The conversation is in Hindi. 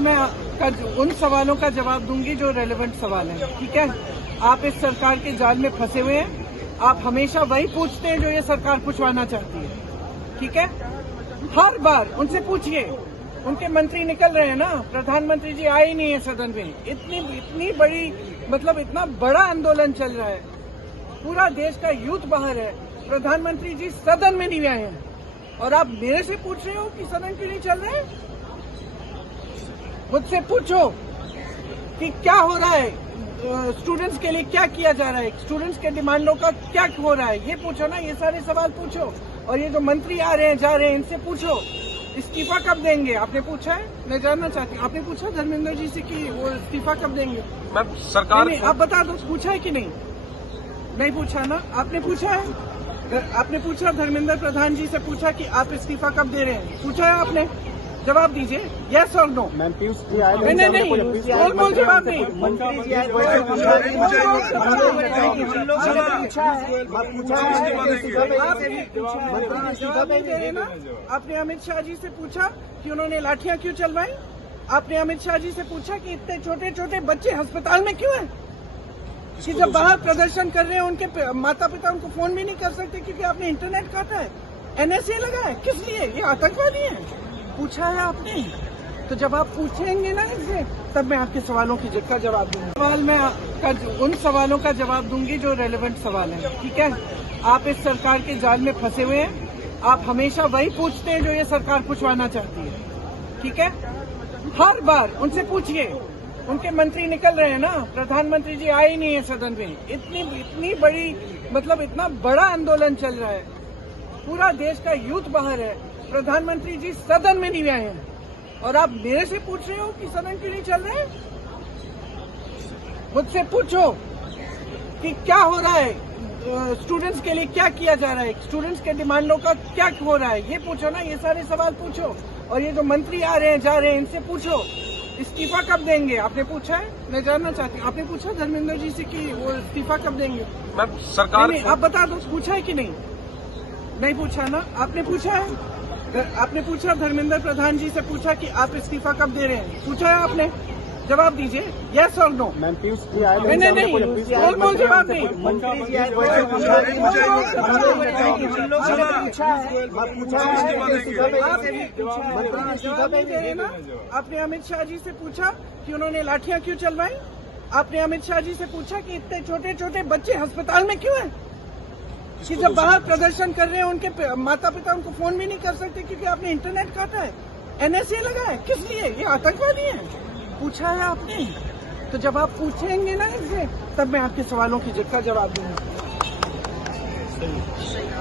मैं उन सवालों का जवाब दूंगी जो रेलेवेंट सवाल हैं, ठीक है। आप इस सरकार के जाल में फंसे हुए हैं। आप हमेशा वही पूछते हैं जो ये सरकार पूछवाना चाहती है, ठीक है। हर बार उनसे पूछिए, उनके मंत्री निकल रहे हैं ना, प्रधानमंत्री जी आए ही नहीं है सदन में। इतनी बड़ी मतलब इतना बड़ा आंदोलन चल रहा है, पूरा देश का यूथ बाहर है, प्रधानमंत्री जी सदन में नहीं आए हैं और आप मेरे से पूछ रहे हो कि सदन क्यों नहीं चल रहे हैं। मुझसे पूछो कि क्या हो रहा है, स्टूडेंट्स के लिए क्या किया जा रहा है, स्टूडेंट्स के डिमांडों का क्या हो रहा है, ये पूछो ना। ये सारे सवाल पूछो। और ये जो मंत्री आ रहे हैं जा रहे हैं, इनसे पूछो इस्तीफा कब देंगे। आपने पूछा है, मैं जानना चाहती हूँ, आपने पूछा धर्मेंद्र जी से कि वो इस्तीफा कब देंगे। मैम सरकार नहीं, आप बता दो, पूछा है कि नहीं। नहीं पूछा ना, आपने पूछा है। आपने पूछा धर्मेंद्र प्रधान जी से पूछा कि आप इस्तीफा कब दे रहे हैं, पूछा है आपने। जवाब दीजिए, यस और नो। मैम पीयूष जी आए, नहीं, बोल जवाब नहीं। मंत्री जी आए, आपने अमित शाह जी से पूछा कि उन्होंने लाठियां क्यों चलवाई। आपने अमित शाह जी से पूछा कि इतने छोटे छोटे बच्चे अस्पताल में क्यों हैं, कि जब बाहर प्रदर्शन कर रहे हैं उनके माता पिता उनको फोन भी नहीं कर सकते क्योंकि आपने इंटरनेट काटा है, एनएसए लगा है। किस लिए? ये आतंकवादी है। पूछा है आपने, तो जब आप पूछेंगे ना इनसे, तब मैं आपके सवालों का जवाब दूंगी। सवाल मैं उन सवालों का जवाब दूंगी जो रेलेवेंट सवाल हैं, ठीक है। आप इस सरकार के जाल में फंसे हुए हैं। आप हमेशा वही पूछते हैं जो ये सरकार पूछवाना चाहती है, ठीक है। हर बार उनसे पूछिए, उनके मंत्री निकल रहे हैं ना, प्रधानमंत्री जी आए ही नहीं है सदन में। इतनी बड़ी मतलब इतना बड़ा आंदोलन चल रहा है, पूरा देश का यूथ बाहर है, प्रधानमंत्री जी सदन में नहीं आए हैं और आप मेरे से पूछ रहे हो कि सदन क्यों नहीं चल रहे। मुझसे पूछो कि क्या हो रहा है, स्टूडेंट्स के लिए क्या किया जा रहा है, स्टूडेंट्स के डिमांडों का क्या हो रहा है, ये पूछो ना। ये सारे सवाल पूछो। और ये जो मंत्री आ रहे हैं जा रहे हैं, इनसे पूछो इस्तीफा कब देंगे। आपने पूछा है, मैं जानना चाहती हूँ, आपने पूछा धर्मेंद्र जी से कि वो इस्तीफा कब देंगे। मैम सरकार नहीं, आप बता दो, पूछा है कि नहीं। नहीं पूछा ना, आपने पूछा है। आपने पूछा धर्मेंद्र प्रधान जी से पूछा कि आप इस्तीफा कब दे रहे हैं, पूछा है आपने। जवाब दीजिए, यस और नो। मैम पीयूष जी आए, नहीं, बोल जवाब नहीं। मंत्री जी आए, आपने अमित शाह जी से पूछा कि उन्होंने लाठियां क्यों चलवाई। आपने अमित शाह जी से पूछा कि इतने छोटे छोटे बच्चे अस्पताल में क्यों हैं, कि जब बाहर प्रदर्शन कर रहे हैं उनके माता पिता उनको फोन भी नहीं कर सकते क्योंकि आपने इंटरनेट काटा है, एनएसए लगा है। किस लिए? ये आतंकवादी है। पूछा है आपने, तो जब आप पूछेंगे ना इनसे, तब मैं आपके सवालों का जवाब दूंगी।